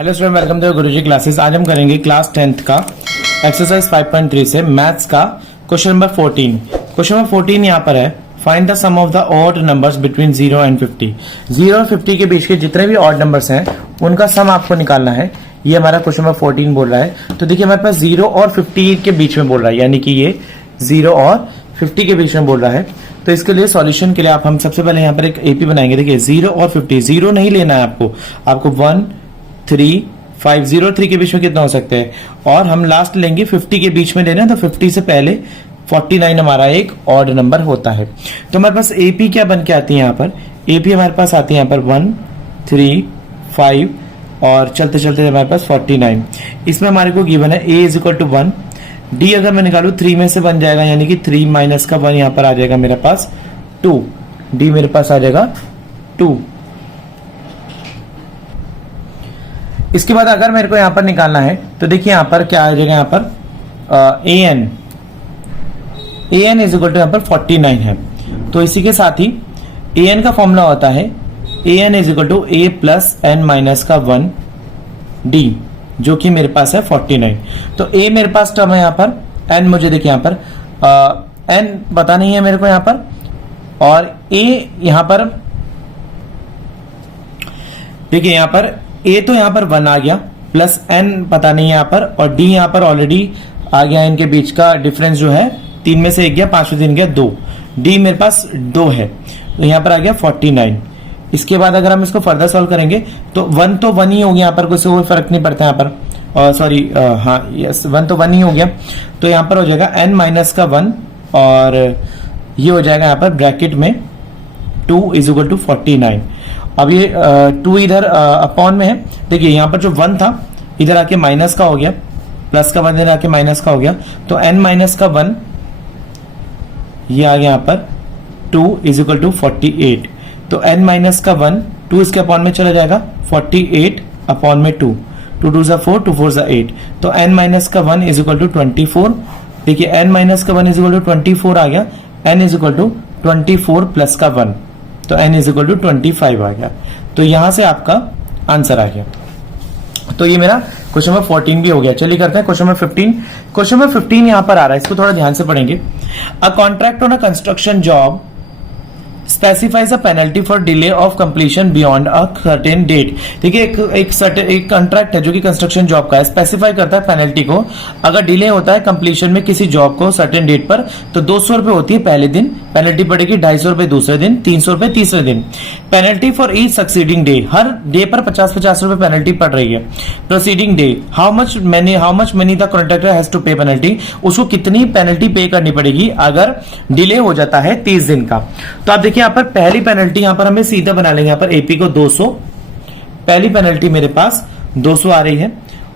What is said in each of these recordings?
Hello student, welcome to Guruji classes. आज हम करेंगे क्लास 10th का एक्सरसाइज 5.3 से मैथ्स का क्वेश्चन नंबर 14। क्वेश्चन नंबर 14 यहाँ पर है, find the sum of the odd numbers between 0 and 50। 0 और 50 के बीच के जितने भी ऑड नंबर्स हैं उनका सम आपको निकालना है। ये हमारा क्वेश्चन नंबर 14 बोल रहा है। तो देखिए हमारे पास 0 और 50 के बीच में बोल रहा है, यानी कि ये 0 और 50 के बीच में बोल रहा है। तो इसके लिए सॉल्यूशन के लिए हम सबसे पहले यहाँ पर एक एपी बनाएंगे। देखिए 0 और 50, 0 नहीं लेना है आपको 1 3 5 0 3 के बीच में कितना हो सकते हैं, और हम लास्ट लेंगे 50 के बीच में लेना है। तो 50 से पहले 49 हमारा एक ऑड नंबर होता है। तो हमारे पास एपी क्या बन के आती है, यहाँ पर एपी हमारे पास आती है यहाँ पर 1 3 5 और चलते चलते हमारे पास 49। इसमें हमारे को गिवन है a is equal to 1, d अगर मैं निकालू 3 में से बन जाएगा, यानी कि 3 माइनस का 1 यहाँ पर आ जाएगा मेरे पास 2, डी मेरे पास आ जाएगा 2। इसके बाद अगर मेरे को यहां पर निकालना है तो देखिए यहां पर क्या आ जाएगा, यहां पर an इज इक्वल टू यहां पर 49 है। तो इसी के साथ ही an का फॉर्मूला होता है an is equal to a plus n minus का 1 d, जो कि मेरे पास है 49। तो a मेरे पास टर्म है यहाँ पर, n मुझे देखिए यहाँ पर n पता नहीं है मेरे को यहाँ पर, और a यहाँ पर देखिए यहाँ पर a तो यहाँ पर 1 आ गया, प्लस n पता नहीं है यहाँ पर, और d यहाँ पर ऑलरेडी आ गया। इनके बीच का डिफरेंस जो है 3 में से 1 गया, 5 में 3 गया 2, d मेरे पास 2 है, तो यहाँ पर आ गया 49। इसके बाद अगर हम इसको फर्दर सॉल्व करेंगे तो 1 तो 1 ही हो गया, यहाँ पर कुछ और फर्क नहीं पड़ता यहाँ पर, सॉरी हाँ यस 1 तो 1 ही हो गया। तो यहाँ पर हो जाएगा n माइनस का 1, और ये हो जाएगा यहाँ पर ब्रैकेट में 2 इज इक्वल टू 49। अब ये 2 इधर अपॉन में है। देखिए यहाँ पर जो 1 था इधर आके माइनस का हो गया, प्लस का 1 इधर आके माइनस का हो गया, तो n माइनस का 1 ये आ गया यहाँ पर 2 इज इक्वल टू 48। तो n माइनस का 1 2 इसके अपॉन में चला जाएगा, 48 अपॉन में 2, 2 2 4 2 4 8, तो n माइनस का 1 इज इक्वल टू 24। देखिए n माइनस का 1 इज इक्वल टू 24 आ गया, n is equal to 24 plus का 1, तो n इज इक्वल टू 25 आ गया। तो यहां से आपका आंसर आ गया। तो ये मेरा क्वेश्चन नंबर 14 भी हो गया। चलिए करते हैं क्वेश्चन नंबर 15। क्वेश्चन नंबर 15 यहां पर आ रहा है, इसको थोड़ा ध्यान से पढ़ेंगे। A contract on a construction job specifies a penalty for delay of completion beyond a certain date. देखिए एक कॉन्ट्रैक्ट है जो कि कंस्ट्रक्शन जॉब का है, स्पेसिफाई करता है पेनल्टी को अगर डिले होता है कंप्लीशन में किसी जॉब को सर्टेन डेट पर, तो 200 रुपए होती है पहले दिन, पेनल्टी पड़ेगी 250 रुपए दूसरे दिन, 300 रुपए तीसरे दिन। Penalty for each succeeding day, हर डे पर 50-50 रुपए पेनल्टी पड़ रही है। Proceeding day, how much money the contractor has to pay penalty, उसको कितनी पेनल्टी पे करनी पड़ेगी अगर डिले हो जाता है 30 दिन का। तो आप देखिए यहाँ पर पहली पेनल्टी यहाँ पर हमें सीधा बना लेंगे, यहाँ पर एपी को 200, पहली पेनल्टी मेरे पास 200 आ रही है,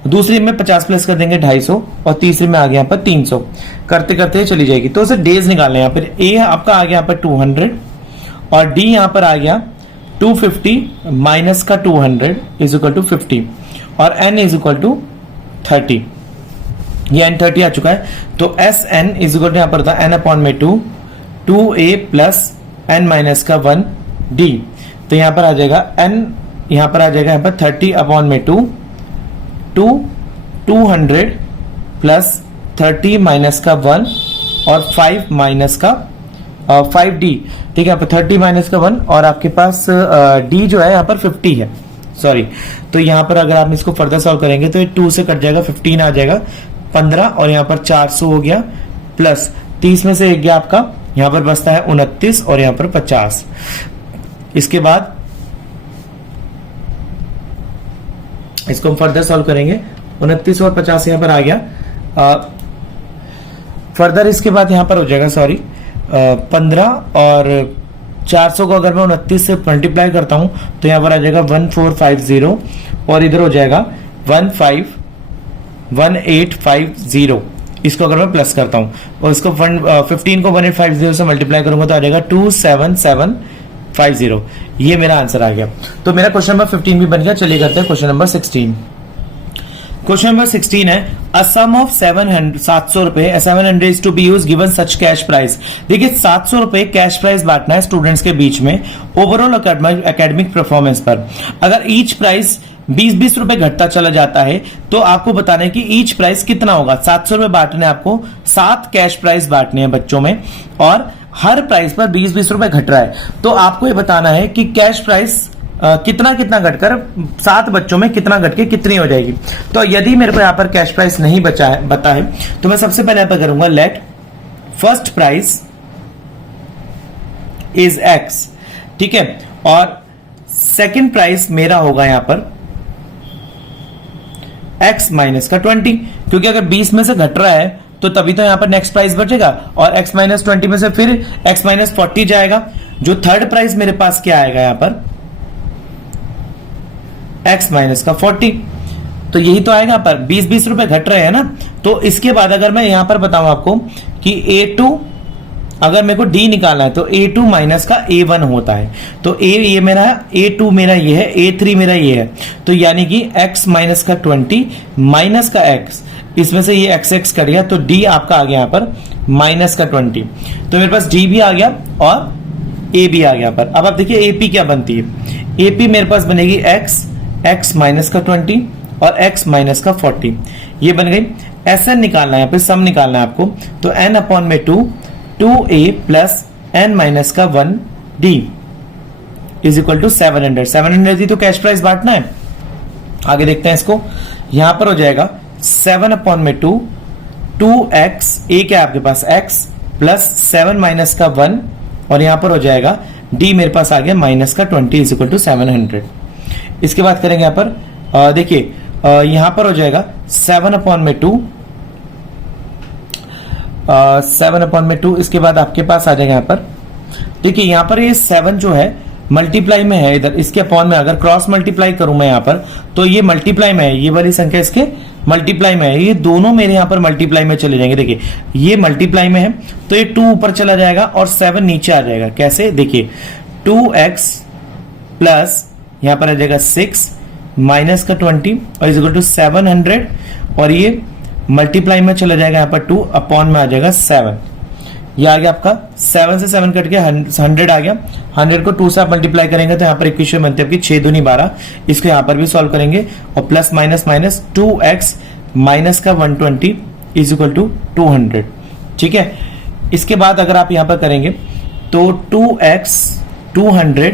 दूसरी में 50 प्लस कर देंगे 250, और तीसरी में आ गया यहाँ पर 300, करते करते चली जाएगी। तो उसे डेज निकालने, यहाँ पर ए आपका आ गया यहाँ पर 200, और डी यहाँ पर आ गया 250 माइनस का 200 इज इक्वल टू 50, और एन इज इक्वल टू 30, ये एन 30 आ चुका है। तो S n is equal to यहाँ पर था एन अपॉन में 2a प्लस n माइनस का 1 d, तो यहां पर आ जाएगा n, यहां पर आ जाएगा यहाँ पर 30 अपॉन में 200 प्लस 30 माइनस का 1 और 5 माइनस का 5d। ठीक है, यहाँ पर 30 माइनस का 1 और आपके पास d जो है यहाँ पर 50 है, सॉरी। तो यहाँ पर अगर आप इसको फर्दर सॉल्व करेंगे तो ये 2 से कट जाएगा, 15 आ जाएगा, 15, और यहाँ पर 400 हो गया, प्लस 30 में से 1 गया आपका, यहां पर बचता है 29, और यहां पर 50। इसके बाद इसको हम फर्दर सॉल्व करेंगे, 29 और 50 यहां पर आ गया। फर्दर इसके बाद यहां पर हो जाएगा, सॉरी 15 और 400 को अगर मैं 29 से मल्टीप्लाई करता हूं तो यहां पर आ जाएगा 1450, और इधर हो जाएगा 1850। इसको अगर मैं प्लस करता हूं और इसको 15 को 1850 से मल्टीप्लाई करूंगा तो आ जाएगा 27750। ये मेरा आंसर आ गया। तो मेरा क्वेश्चन नंबर 15 भी बन गया। चलिए करते हैं क्वेश्चन नंबर 16। क्वेश्चन नंबर 16 है, अ सम ऑफ 700 रुपए 700 is to be use given such cash price. देखिए 700 रुपए कैश प्राइस बांटना है स्टूडेंट्स के बीच में ओवरऑल एकेडमिक परफॉर्मेंस पर। अगर ईच प्राइस 20-20 रुपए घटता चला जाता है, तो आपको बताना है कि ईच प्राइस कितना होगा। 700 रुपए बांटने आपको, 7 कैश प्राइस बांटने हैं बच्चों में, और हर प्राइस पर 20-20 रुपए घट रहा है। तो आपको ये बताना है कि कैश प्राइस कितना कितना घटकर 7 बच्चों में कितना घट के कितनी हो जाएगी। तो यदि मेरे को यहां पर कैश प्राइस नहीं बता है तो मैं सबसे पहले यहां पर करूंगा let first price is x, ठीक है, और सेकंड प्राइस मेरा होगा यहां पर x माइनस का 20, क्योंकि अगर 20 में से घट रहा है तो तभी तो यहां पर नेक्स्ट प्राइस बचेगा, और x माइनस 20 में से फिर x माइनस 40 जाएगा। जो थर्ड प्राइस मेरे पास क्या आएगा यहां पर x माइनस का 40, तो यही तो आएगा पर 20-20 रुपए घट रहे हैं ना। तो इसके बाद अगर मैं यहां पर बताऊं आपको कि A2, अगर मेरे को D निकालना है तो A2 माइनस का A1 होता है, तो A ये मेरा है, A2 मेरा ये है, A3 मेरा ये है, तो यानी कि x माइनस का 20 माइनस का x, इसमें से ये x कट गया, तो D आपका आ गया यहाँ पर माइनस का 20, तो मेरे पास D भी आ गया और A भी आ गया पर। अब आप देखिए AP क्या बनती है, AP मेरे पास बनेगी x माइनस का 20 और x माइनस का 40, ये बन गई। SN निकालना है यहाँ पे, सम निकालना है आपको, तो n अपॉन में 2a प्लस n माइनस का 1d इज इक्वल टू 700। 700 थी तो कैश प्राइस बांटना है। आगे देखते हैं इसको, यहां पर हो जाएगा 7 अपॉन में 2x, a क्या है आपके पास x प्लस 7 माइनस का 1, और यहां पर हो जाएगा d मेरे पास आ गया माइनस का 20 इज इक्वल टू 700। इसके बाद करेंगे यहां पर देखिए यहां पर हो जाएगा 7 अपॉन में 2, 7 अपॉन में 2, इसके बाद आपके पास आ जाएगा यहां पर, देखिए यहां पर ये 7 जो है मल्टीप्लाई में है इधर, इसके अपॉन में अगर क्रॉस मल्टीप्लाई करूं मैं यहां पर तो ये मल्टीप्लाई में है, ये वाली संख्या इसके मल्टीप्लाई में है, ये दोनों मेरे यहां पर मल्टीप्लाई में चले जाएंगे। देखिए ये मल्टीप्लाई में है तो ये 2 ऊपर चला जाएगा और 7 नीचे आ जाएगा। कैसे, देखिए 2x प्लस यहां पर आ जाएगा 6 माइनस का 20 और इज इक्वल टू 700, और ये मल्टीप्लाई में चला जाएगा यहाँ पर 2 अपॉन में आ जाएगा 7, ये आ गया आपका 7 से 7 कट के 100 आ गया। 100 को 2 से आप मल्टीप्लाई करेंगे तो यहाँ पर इक्वेशन बनती है आपकी 6 दूनी 12, इसको यहाँ पर भी सॉल्व करेंगे, और plus minus minus 2x minus का 120 इज इक्वल टू 200, ठीक है। इसके बाद अगर आप यहाँ पर करेंगे तो 2x 200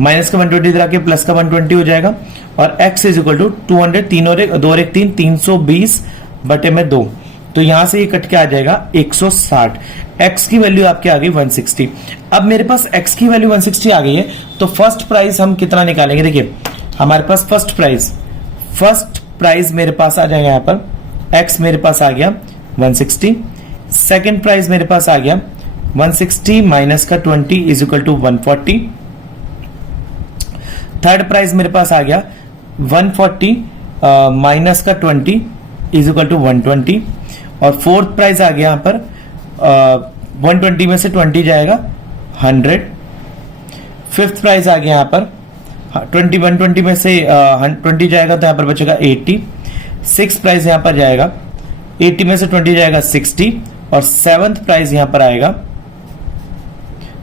माइनस का 120 इधर आके प्लस का 120 हो जाएगा, और x इज इक्वल टू 200, 3 और 1 2 और 1 3, 320 बटे में 2, तो यहां से ये कट के आ जाएगा 160। x की वैल्यू आपके आ गई 160। अब मेरे पास x की वैल्यू 160 आ गई है, तो फर्स्ट प्राइस हम कितना निकालेंगे, देखिए हमारे पास फर्स्ट प्राइस मेरे पास आ जाएगा, यहां पर x मेरे पास आ गया 160, सेकेंड प्राइस मेरे पास आ गया 160 माइनस का 20 is equal to 140, third price मेरे पास आ गया 140 माइनस का 20 इज इक्वल टू 120, और फोर्थ प्राइस आ गया यहां पर 120 में से 20 जाएगा 100, फिफ्थ प्राइस आ गया यहां पर 120 में से 20 जाएगा तो यहां पर बचेगा 80, सिक्स प्राइस यहां पर जाएगा 80 में से 20 जाएगा 60, और सेवंथ प्राइस यहां पर आएगा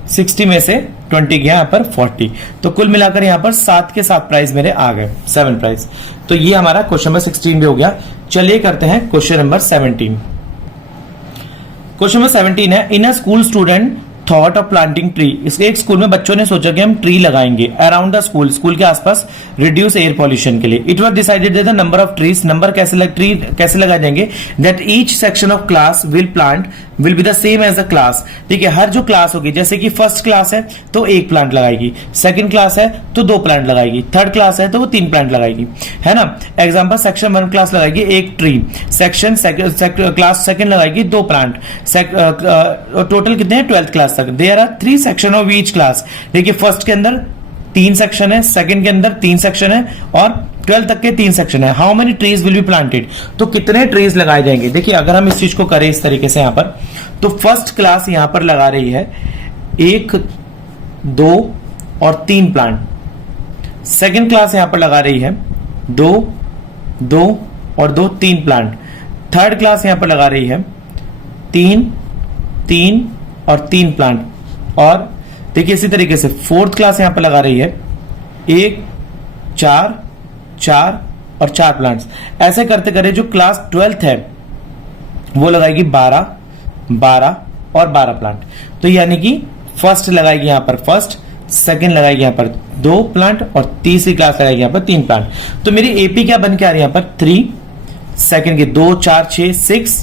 60 में से 20 गया यहां पर 40, तो कुल मिलाकर यहां पर 7 के 7 प्राइस मेरे आ गए, 7 प्राइस। तो ये हमारा क्वेश्चन नंबर 16 भी हो गया। चलिए करते हैं क्वेश्चन नंबर 17। क्वेश्चन नंबर 17 है, in a school student thought of planting tree. इसके एक स्कूल में बच्चों ने सोचा कि हम ट्री लगाएंगे अराउंड द स्कूल, स्कूल के आसपास रिड्यूस एयर पॉल्यूशन के लिए। It was decided that the number of trees, number कैसे लगाए जाएंगे, that each section of class will be the same as the class. ठीक है, हर जो क्लास होगी, जैसे कि फर्स्ट क्लास है तो 1 प्लांट लगाएगी, सेकंड क्लास है तो 2 प्लांट लगाएगी, थर्ड क्लास है तो वो 3 प्लांट लगाएगी, है ना। एग्जांपल, सेक्शन 1 क्लास लगाएगी 1 ट्री, सेक्शन क्लास सेकंड लगाएगी 2 प्लांट, टोटल कितने हैं 12th क्लास तक। There are 3 section of each class. देखिए फर्स्ट के अंदर 3 सेक्शन है, सेकंड के अंदर 3 सेक्शन है, और 12 तक के 3 सेक्शन है। How many trees will be planted, तो कितने ट्रीज लगाए जाएंगे। देखिए अगर हम इस चीज को करें इस तरीके से, यहां पर तो फर्स्ट क्लास यहां पर लगा रही है 1, 2 और 3 प्लांट, सेकंड क्लास यहां पर लगा रही है 2, 2 और 2, 3 प्लांट, थर्ड क्लास यहां पर लगा रही है 3, 3 और 3 प्लांट, और देखिए इसी तरीके से फोर्थ क्लास यहां पर लगा रही है 1, 4, 4 और 4 प्लांट्स। ऐसे करते करे जो क्लास 12th है वो लगाएगी 12, 12 और 12 प्लांट। तो यानी कि फर्स्ट लगाएगी यहां पर फर्स्ट, सेकंड लगाएगी यहां पर 2 प्लांट और तीसरी क्लास लगाएगी यहां पर 3 प्लांट। तो मेरी एपी क्या बन के आ रही है यहां पर 3, सेकंड की 2 4 6 6,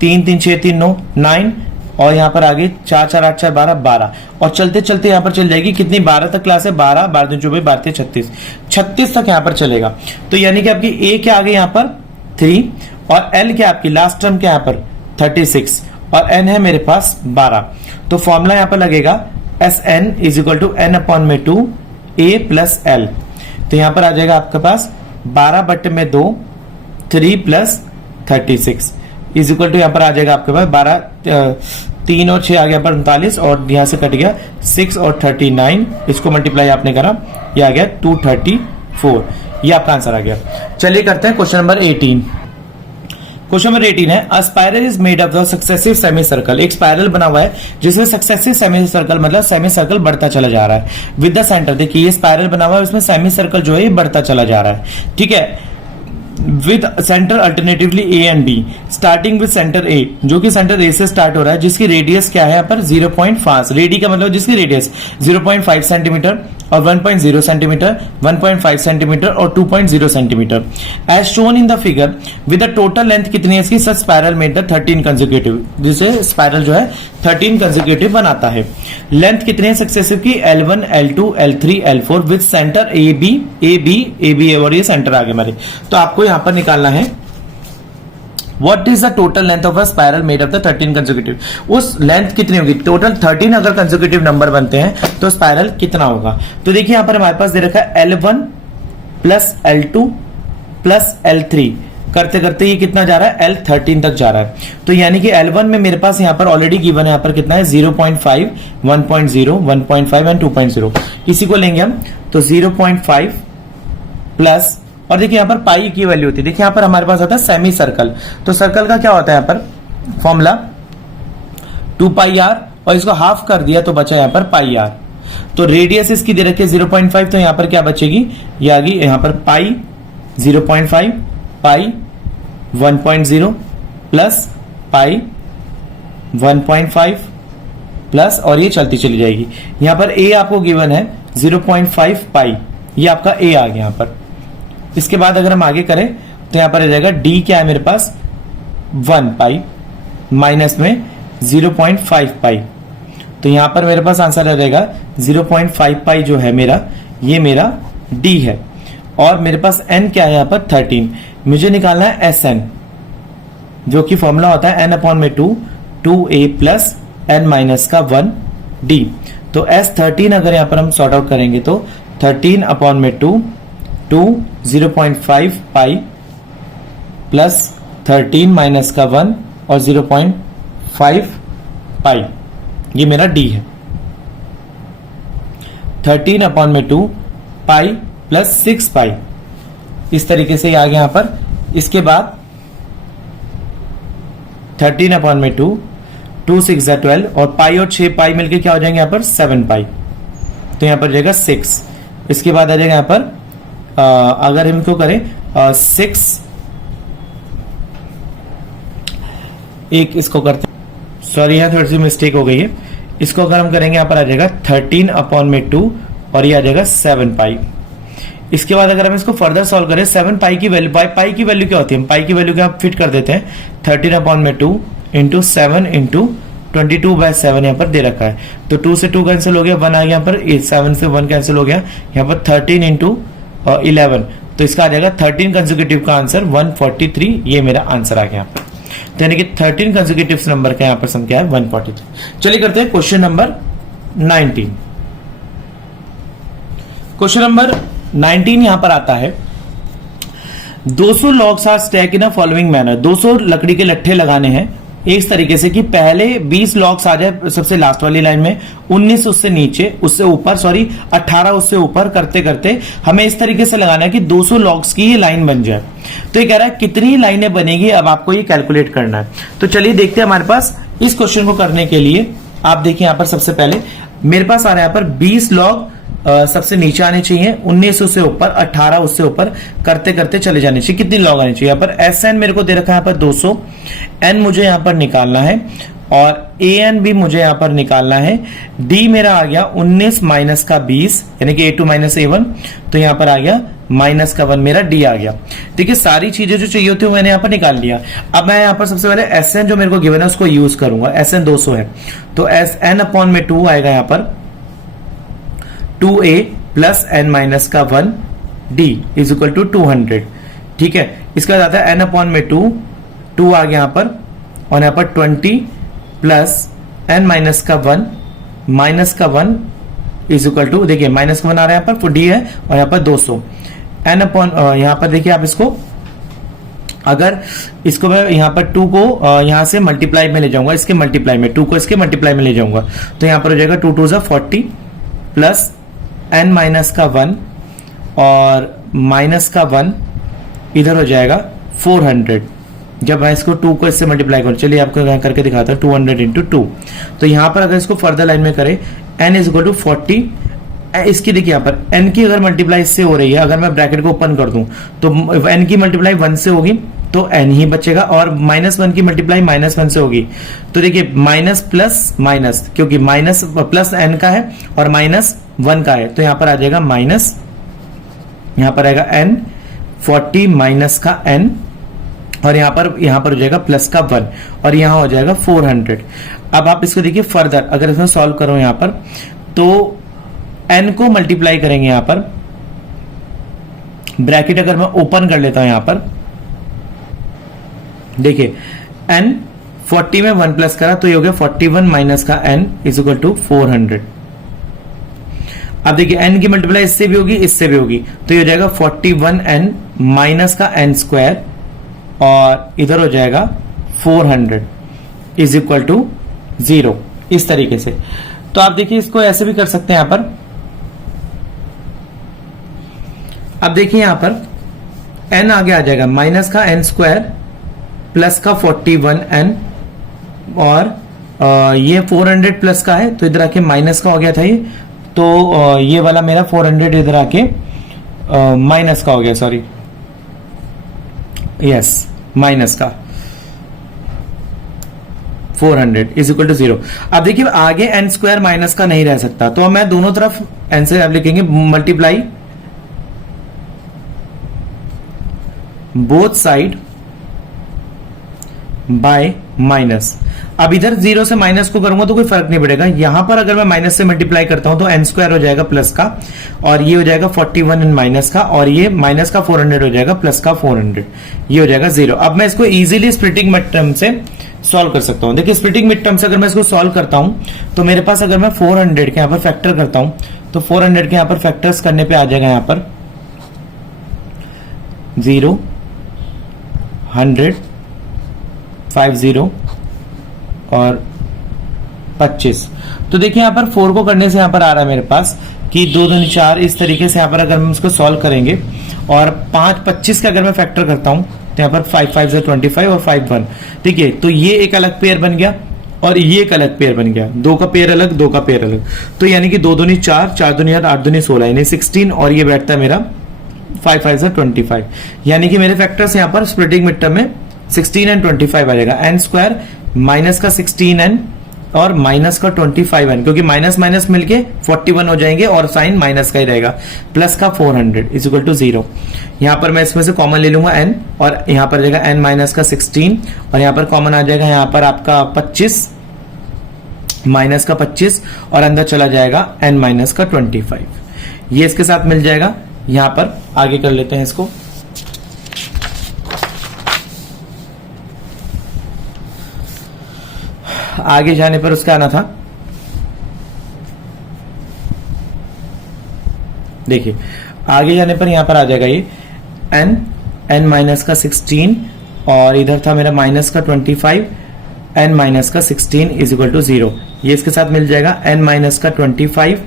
3 3 6 3 9 9 और यहां पर आगे 4 4 8 4 12 12 और चलते चलते यहां पर चल जाएगी कितनी 12 तक क्लास है 12 12 24 12 36 36 तक यहां पर चलेगा। तो यानी कि आपकी ए क्या आ गई यहां पर 3 और एल क्या आपकी लास्ट टर्म क्या यहां पर 36 और एन है मेरे पास 12। तो फॉर्मूला यहां पर लगेगा S n is equal to n upon में 2 ए प्लस एल। तो यहां पर आ जाएगा आपके पास 12/2 3 प्लस 36 इज इक्वल टू यहां पर आ जाएगा आपके पास 12 3 और 6 आ गया पर 39 और यहां से कट गया 6 और 39, इसको मल्टीप्लाई आपने करा ये आ गया 234। ये आपका आंसर आ गया। चलिए करते हैं क्वेश्चन नंबर 18। क्वेश्चन नंबर 18 है अ spiral is made of the successive semi circle. एक स्पाइरल बना हुआ है जिसमें सक्सेसिव सेमी सर्कल मतलब सेमी सर्कल बढ़ता चला जा रहा है विद द सेंटर। देखिए ये स्पाइरल बना हुआ है उसमें सेमी सर्कल जो है ये बढ़ता चला जा रहा है, ठीक है, with center alternatively A and B starting with center A जो कि सेंटर ए से स्टार्ट हो रहा है जिसकी रेडियस क्या है यहाँ पर 0.5 रेडी का मतलब जिसकी रेडियस 0.5 सेंटीमीटर और 1.0 सेंटीमीटर 1.5 सेंटीमीटर और 2.0 centimetre as shown in the figure with the total length कितनी है इसकी such spiral made the 13 consecutive जिसे स्पाइरल जो है 13 कंसेक्यूटिव बनाता है। लेंथ कितनी है सक्सेसिव की L1 L2 L3 L4 with center A B और ये सेंटर आगे हमारे। तो आपको यहां पर निकालना है What is the total length of a spiral made of the 13 consecutive? उस लेंथ कितनी होगी टोटल 13 अगर कंसेक्यूटिव नंबर बनते हैं तो स्पाइरल कितना होगा। तो देखिए यहां पर हमारे पास दे रखा है L1 plus L2 plus L3 करते करते ये कितना जा रहा है L13 तक जा रहा है। तो यानी कि L1 में मेरे पास यहां पर ऑलरेडी गिवन है यहां पर कितना है 0.5 1.0 1.5 एंड 2.0 इसी को लेंगे हम। तो 0.5 प्लस और देखिए यहां पर पाई की वैल्यू होती है। देखिए यहां पर हमारे पास आता है सेमी सर्कल। तो सर्कल का क्या होता है यहां पर फॉर्मूला 2 पाई आर और इसको हाफ कर दिया तो बचा यहां पर पाई आर। तो रेडियस इसकी दे रखी है 0.5 तो यहां पर क्या बचेगी ये आ गई यहां पर पाई 0.5 पाई 1.0 प्लस पाई 1.5 प्लस और ये चलती चली जाएगी। यहां पर ए आपको गिवन है 0.5 पाई ये आपका ए आ गया यहां पर। इसके बाद अगर हम आगे करें तो यहां पर आ जाएगा डी क्या है मेरे पास 1 पाई माइनस में 0.5 पाई। तो यहां पर मेरे पास आंसर आ जाएगा 0.5 पाई जो है मेरा ये मेरा डी है और मेरे पास एन क्या है यहां पर 13। मुझे निकालना है एस एन जो कि फॉर्मूला होता है एन अपॉन में 2a प्लस एन माइनस का 1 डी। तो S13 अगर यहां पर हम सॉर्ट आउट करेंगे तो 13 अपॉन में 2 0.5 पाई प्लस 13 माइनस का 1 और 0.5 पाई ये मेरा डी है। 13 अपॉन में 2 पाई प्लस 6 पाई इस तरीके से आ गया यहां पर। इसके बाद 13 अपॉन में 2 6 12 और पाई और 6 पाई मिलके क्या हो जाएंगे यहां पर 7 पाई। तो यहां पर जाएगा 6। इसके बाद आ जाएगा यहां पर अगर हम इनको करें 6 एक इसको करते सॉरी यहां थोड़ी सी मिस्टेक हो गई है। इसको अगर हम करेंगे यहां पर आ जाएगा 13 अपॉन में 2 और ये आ जाएगा 7 पाई। इसके बाद अगर हम इसको फर्दर सॉल्व करें 7 पाई की वैल्यू पाई की वैल्यू क्या होती है पाई की वैल्यू क्या फिट कर देते हैं 13 अपॉन में 2 इंटू 7 इंटू 22/7 यहाँ पर दे रखा है। तो 2 से 2 कैंसिल हो गया 1 आ गया यहाँ पर 7 से 1 कैंसिल हो गया यहाँ पर 13 इंटू 11 तो इसका आ जाएगा 13 कंसेक्यूटिव का आंसर 143 ये मेरा आंसर आ गया यहाँ पर। तो यानी कि 13 कंसेक्यूटिव नंबर का यहाँ पर सम क्या है 143। चलिए करते हैं क्वेश्चन नंबर 19। क्वेश्चन नंबर 19 यहां पर आता है 200 logs are stack in a following manner. 200 लकड़ी के लट्ठे लगाने हैं इस तरीके से कि पहले 20 लॉग्स आ जाए सबसे लास्ट वाली लाइन में, 19 उससे नीचे, उससे ऊपर 18 उससे ऊपर करते करते हमें इस तरीके से लगाना है कि 200 लॉग्स की ये लाइन बन जाए। तो ये कह रहा है कितनी लाइनें बनेगी अब आपको ये कैलकुलेट करना है। तो चलिए देखते हैं हमारे पास इस क्वेश्चन को करने के लिए। आप देखिए यहां पर सबसे पहले मेरे पास आ रहा है यहाँ पर 20 लॉग सबसे नीचे आने चाहिए, 19 उससे ऊपर, 18 उससे ऊपर, करते करते चले जाने चाहिए। कितनी लॉग आनी चाहिए? यहाँ पर एस एन मेरे को दे रखा है यहाँ पर 200, एन मुझे यहाँ पर निकालना है और ए एन भी मुझे यहाँ पर निकालना है। डी मेरा आ गया 19 माइनस का 20 यानी कि A2 माइनस A1, तो यहाँ पर आ गया माइनस का 1 मेरा डी आ गया। देखिए सारी चीजें जो चाहिए होती है मैंने यहाँ पर निकाल लिया। अब मैं यहाँ पर सबसे पहले एस एन जो मेरे को गिवन है उसको यूज करूंगा। एस एन 200 है तो एस एन अपॉन में 2 आएगा यहाँ पर 2a प्लस एन माइनस का 1 डी इज इक्वल टू 200। ठीक है, इसका आता है एन अपॉन में 2 आ गया यहाँ पर, और यहाँ पर 20 प्लस एन माइनस का 1 इज इक्वल टू, देखिए माइनस का 1 आ रहा है यहाँ पर, डी है, और यहाँ पर 200 एन अपॉन, यहाँ पर देखिए आप इसको, अगर इसको मैं यहाँ पर 2 को यहाँ से मल्टीप्लाई में ले जाऊंगा, इसके मल्टीप्लाई में 2 को इसके मल्टीप्लाई में ले जाऊंगा, तो यहाँ पर हो जाएगा 2 2 40 प्लस एन माइनस का 1 और माइनस का 1 इधर हो जाएगा 400। जब मैं इसको 2 को इससे मल्टीप्लाई करूं, चलिए आपको यहाँ करके दिखाता हूं, 200 इंटू 2। तो यहाँ पर अगर इसको फर्दर लाइन में करें, n इज इक्वल टू 40, इसकी देखिए यहाँ पर n की अगर मल्टीप्लाई इससे हो रही है, अगर मैं ब्रैकेट को ओपन कर दूं तो n की मल्टीप्लाई 1 से होगी तो n ही बचेगा, और -1 की मल्टीप्लाई -1 से होगी, तो देखिए माइनस प्लस माइनस, क्योंकि माइनस प्लस n का है और -1 का है, तो यहाँ पर आ जाएगा माइनस, यहाँ पर आएगा n 40 माइनस का n, और यहाँ पर हो जाएगा प्लस का 1, और यहाँ हो जाएगा 400। अब आप इसको देखिए फर्दर, अगर इसमें सॉल्व करो यहाँ पर, तो n को मल्टीप्लाई करेंगे यहाँ पर, ब्रैकेट अगर मैं ओपन कर लेता हूं यहाँ पर, देखिए n 40 में 1 प्लस करा तो ये हो गया 41 माइनस का n इज इक्वल टू 400। अब देखिए n की मल्टीप्लाई इससे भी होगी, इससे भी होगी, तो ये हो जाएगा 41n माइनस का n स्क्वायर, और इधर हो जाएगा 400 इज इक्वल टू 0, इस तरीके से। तो आप देखिए इसको ऐसे भी कर सकते हैं यहाँ पर। अब देखिए यहाँ पर n आगे आ जाएगा माइनस का n स्क्वायर प्लस का 41n, और ये 400 प्लस का है तो इधर आके माइनस का हो गया था ये, तो ये वाला मेरा 400 इधर आके माइनस का हो गया, सॉरी यस माइनस का 400 इज इक्वल टू 0। अब देखिए आगे n स्क्वायर माइनस का नहीं रह सकता, तो मैं दोनों तरफ n से अब लिखेंगे multiply both side by minus. अब इधर 0 से माइनस को करूंगा तो कोई फर्क नहीं पड़ेगा, यहां पर अगर मैं माइनस से मल्टीप्लाई करता हूं तो n स्क्वायर हो जाएगा प्लस का, और ये हो जाएगा 41 एंड माइनस का, और ये माइनस का 400 हो जाएगा प्लस का 400, ये हो जाएगा 0। अब मैं इसको इजीली स्प्लिटिंग मिड टर्म से सॉल्व कर सकता हूं। देखिए स्प्लिटिंग मिड टर्म से अगर मैं इसको सॉल्व करता हूं तो मेरे पास, अगर मैं 400 के यहां पर फैक्टर करता हूं तो 400 के यहां पर फैक्टर्स करने पे आ जाएगा यहां पर 0 100 50 और 25। तो देखिए यहाँ पर 4 को करने से यहाँ पर आ रहा है मेरे पास कि 2 2 4, इस तरीके से यहाँ पर अगर हम इसको सॉल्व करेंगे, और 5 25 का अगर मैं फैक्टर करता हूं तो यहाँ पर 5 5 से 25 और 5 1, देखिए तो ये एक अलग पेयर बन गया और ये एक अलग पेयर बन गया, 2 का पेयर अलग 2 का पेयर अलग, तो यानी कि 2 दूनी 4 4 दूनी 8 8 दूनी 16 यानी 16, और ये बैठता है मेरा 5 5 से 25, यानी कि मेरे फैक्टर्स यहाँ पर स्प्लिटिंग मिड टर्म में 16 एंड 25 आ जाएगा। n स्क्वायर माइनस का 16n और माइनस का 25n, क्योंकि माइनस माइनस मिलके 41 हो जाएंगे और साइन माइनस का ही रहेगा, प्लस का 400 इज इक्वल टू 0। यहाँ पर मैं इसमें से कॉमन ले लूंगा n, और यहाँ पर जाएगा n माइनस का 16, और यहाँ पर कॉमन आ जाएगा यहाँ पर आपका 25 माइनस का 25, और अंदर चला जाएगा n माइनस का 25, ये इसके साथ मिल जाएगा। यहाँ पर आगे कर लेते हैं इसको। आगे जाने पर उसका आना था, देखिए आगे जाने पर यहां पर आ जाएगा ये n माइनस का 16, और इधर था मेरा माइनस का 25, n माइनस का 16 इज इक्वल टू 0, ये इसके साथ मिल जाएगा n माइनस का 25,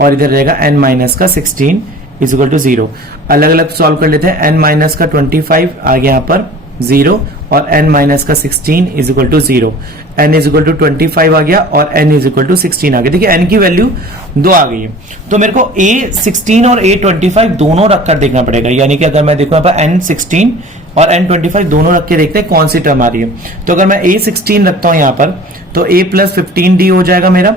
और इधर रहेगा n माइनस का 16 इज इक्वल टू 0। अलग अलग सॉल्व कर लेते हैं। n माइनस का 25 आ गया यहाँ पर 0 और n माइनस का 16 is equal to 0, n is equal to 25 आ गया और n इज इक्वल टू 16 आ गया। देखिए n की वैल्यू 2 आ गई है, तो मेरे को a 16 और a 25 दोनों रखकर देखना पड़ेगा। यानी कि अगर मैं देखूं यहाँ पर n 16 और n 25 दोनों रख के देखते हैं कौन सी टर्म आ रही है। तो अगर मैं a 16 रखता हूं यहाँ पर तो a प्लस 15d हो जाएगा मेरा।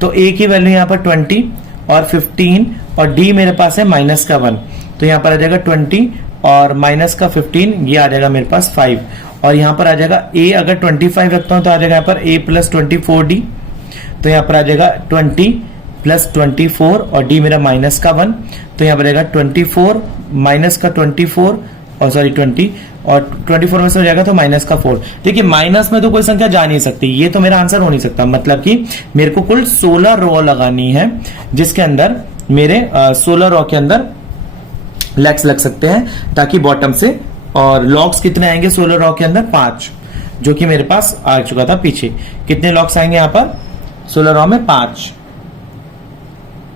तो a की वैल्यू यहाँ पर 20 और 15 और d मेरे पास है माइनस का 1, तो यहाँ पर आ जाएगा 20 और माइनस का 15, ये आ जाएगा मेरे पास 5। और यहाँ पर आ जाएगा a अगर 25 रखता हूं तो आ जाएगा यहाँ पर a प्लस 24d, तो यहाँ पर आ जाएगा 20 प्लस 24 और d मेरा माइनस का 1, तो यहाँ पर आएगा 24 माइनस का 24 और सॉरी 20 और 24 में से हो जाएगा तो माइनस का 4। देखिए माइनस में तो कोई संख्या जा नहीं सकती, ये तो मेरा आंसर हो नहीं सकता। मतलब कि मेरे को कुल 16 रो लगानी है जिसके अंदर मेरे 16 रो के अंदर लेग्स लग सकते हैं ताकि बॉटम से, और लॉग्स कितने आएंगे 16 रो के अंदर 5, जो कि मेरे पास आ चुका था पीछे। कितने लॉग्स आएंगे यहाँ पर 16 रो में 5,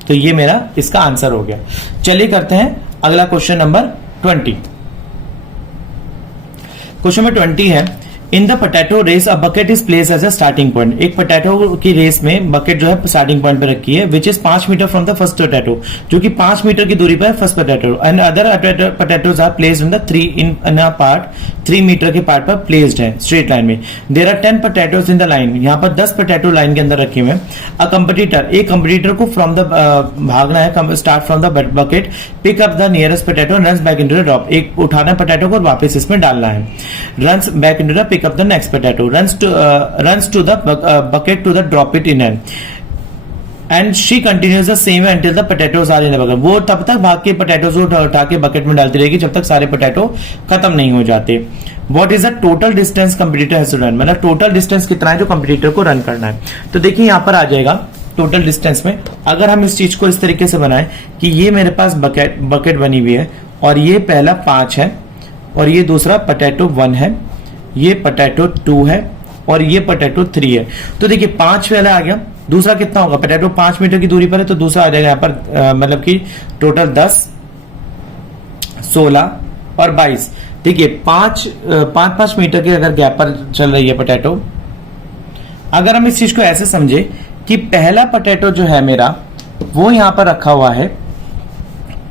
तो ये मेरा इसका आंसर हो गया। चलिए करते हैं अगला क्वेश्चन नंबर 20। क्वेश्चन नंबर 20 है, in the potato race a bucket is place as a starting point. एक पोटैटो की रेस में बकेट जो है स्टार्टिंग पॉइंट पे रखी है, which is 5 metre from the first potato, जो कि 5 मीटर की दूरी पर first potato, and other potatoes are placed in the 3 metre के पार्ट पर प्लेस्ड है स्ट्रेट लाइन में। There are 10 potatoes in the line, यहाँ पर 10 पोटैटो लाइन के अंदर रखे हुए हैं। अ कंपटीटर, एक कंपटीटर को फ्रॉम द भागना है, start from the bucket, pick up the nearest potato, runs back into the drop, एक उठाना पोटैटो को और वापस इसमें डालना है। Runs back into the pick up the next potato, runs to the bucket to the drop it in and she continues the same way until the potatoes are in the bucket। वो तब तक भाग के potatoes को उठा के bucket में डालती रहेगी जब तक सारे पोटैटो खत्म नहीं हो जाते। What is the total distance competitor has to run, मतलब टोटल डिस्टेंस कितना है जो कंपटीटर को रन करना है। तो देखिए यहाँ पर आ जाएगा टोटल डिस्टेंस में, अगर हम इस चीज को इस तरीके से बनाएं कि ये मेरे पास बकेट बनी हुई है और ये पहला 5 है और ये दूसरा पोटैटो 1 है, ये पोटैटो 2 है और ये पोटैटो 3 है। तो देखिए 5 वाला आ गया, दूसरा कितना होगा, पोटैटो 5 मीटर की दूरी पर है तो दूसरा आ जाएगा यहाँ पर मतलब कि टोटल 10, 16 और 22। देखिए 5 मीटर के अगर गैप पर चल रही है पोटैटो। अगर हम इस चीज को ऐसे समझे कि पहला पोटैटो जो है मेरा वो यहां पर रखा हुआ है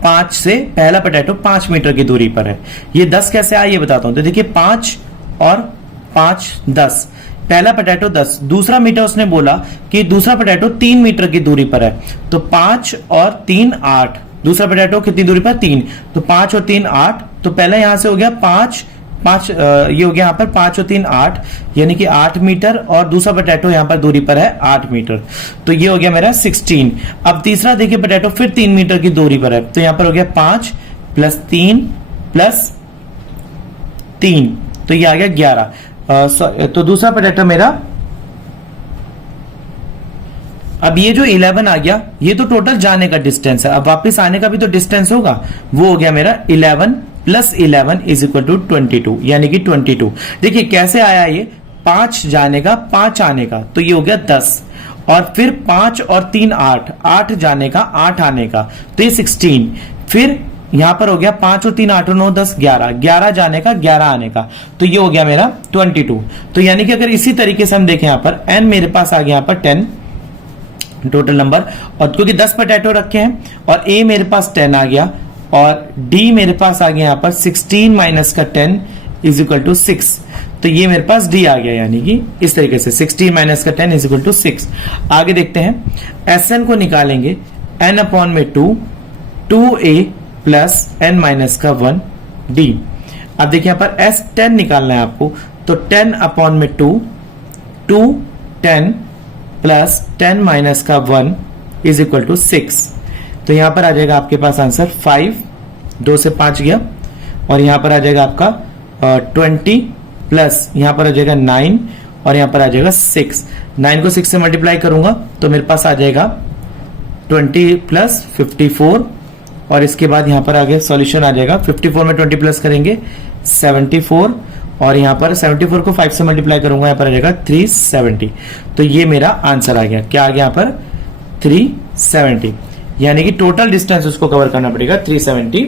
5 से, पहला पोटैटो 5 मीटर की दूरी पर है। ये 10 कैसे आया ये बताता हूं। तो देखिए 5 और 5 10, पहला पोटैटो 10, दूसरा मीटर उसने बोला कि दूसरा पोटैटो 3 मीटर की दूरी पर है, तो 5 और 3 8, दूसरा पोटैटो कितनी दूरी पर 3, तो 5 और 3 8, तो पहला यहां से हो गया 5 ये हो गया यहाँ पर 5 और 3 8, यानी कि 8 मीटर, और दूसरा पोटैटो यहाँ पर दूरी पर है 8 मीटर, तो ये हो गया मेरा 16। अब तीसरा देखिए पोटैटो फिर 3 मीटर की दूरी पर है, तो यहाँ पर हो गया 5 प्लस 3 प्लस 3, तो ये आ गया 11। तो दूसरा पोटैटो मेरा, अब ये जो 11 आ गया ये तो टोटल जाने का डिस्टेंस है, अब वापस आने का भी तो डिस्टेंस होगा, वो हो गया मेरा 11 प्लस 11 इज इक्वल टू 22, यानी कि 22। देखिए कैसे आया ये, 5 जाने का 5 आने का, तो ये हो गया 10, और फिर 5 और 3 8, 8 जाने का 8 आने का, तो ये 16, फिर यहां पर हो गया 5 और 3 8 9 10 11, 11 जाने का 11 आने का, तो ये हो गया मेरा 22। तो यानी कि अगर इसी तरीके से हम देखें यहाँ पर n मेरे पास आ गया यहाँ पर 10 टोटल नंबर, और क्योंकि 10 पोटैटो रखे हैं, और a मेरे पास 10 आ गया, और d मेरे पास आ गया यहाँ पर 16 माइनस का 10 इज इक्वल टू 6, तो ये मेरे पास d आ गया, यानी कि इस तरीके से 16 माइनस का 10 इज इक्वल टू 6। आगे देखते हैं, Sn को निकालेंगे n अपॉन में 2, 2a प्लस n माइनस का 1 d। अब देखिए यहाँ पर S10 निकालना है आपको, तो 10 अपॉन में 2, 10 प्लस 10 माइनस का 1 इज इक्वल टू 6, तो यहां पर आ जाएगा आपके पास आंसर 5, 2 से 5 गया, और यहां पर आ जाएगा आपका 20 प्लस यहां पर आ जाएगा 9, और यहां पर आ जाएगा 6। 9 को 6 से मल्टीप्लाई करूंगा तो मेरे पास आ जाएगा 20 प्लस 54, और इसके बाद यहां पर आगे सॉल्यूशन आ जाएगा, 54 में 20 प्लस करेंगे 74, और यहां पर 74 को 5 से मल्टीप्लाई करूंगा, यहां पर आ जाएगा 370, तो ये मेरा आंसर आ गया। क्या आ गया यहां पर 370, यानी कि टोटल डिस्टेंस उसको कवर करना पड़ेगा 370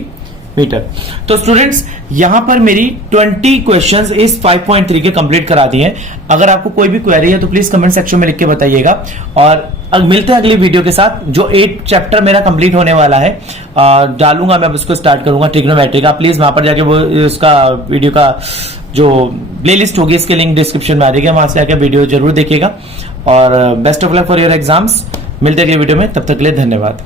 मीटर। तो स्टूडेंट्स यहां पर मेरी 20 क्वेश्चंस इस 5.3 के कंप्लीट करा दिए हैं। अगर आपको कोई भी क्वेरी है तो प्लीज कमेंट सेक्शन में लिख के बताइएगा। और मिलते हैं अगली वीडियो के साथ, जो 8 चैप्टर मेरा कंप्लीट होने वाला है। डालूंगा मैं, उसको स्टार्ट करूंगा ट्रिग्नोमेट्री का। प्लीज वहां पर जाके वो उसका वीडियो का जो प्लेलिस्ट होगी इसके लिंक डिस्क्रिप्शन में आ जाएगा, वहां से आकर वीडियो जरूर देखिएगा। और best of luck for your exams. मिलते हैं अगली वीडियो में, तब तक के लिए धन्यवाद।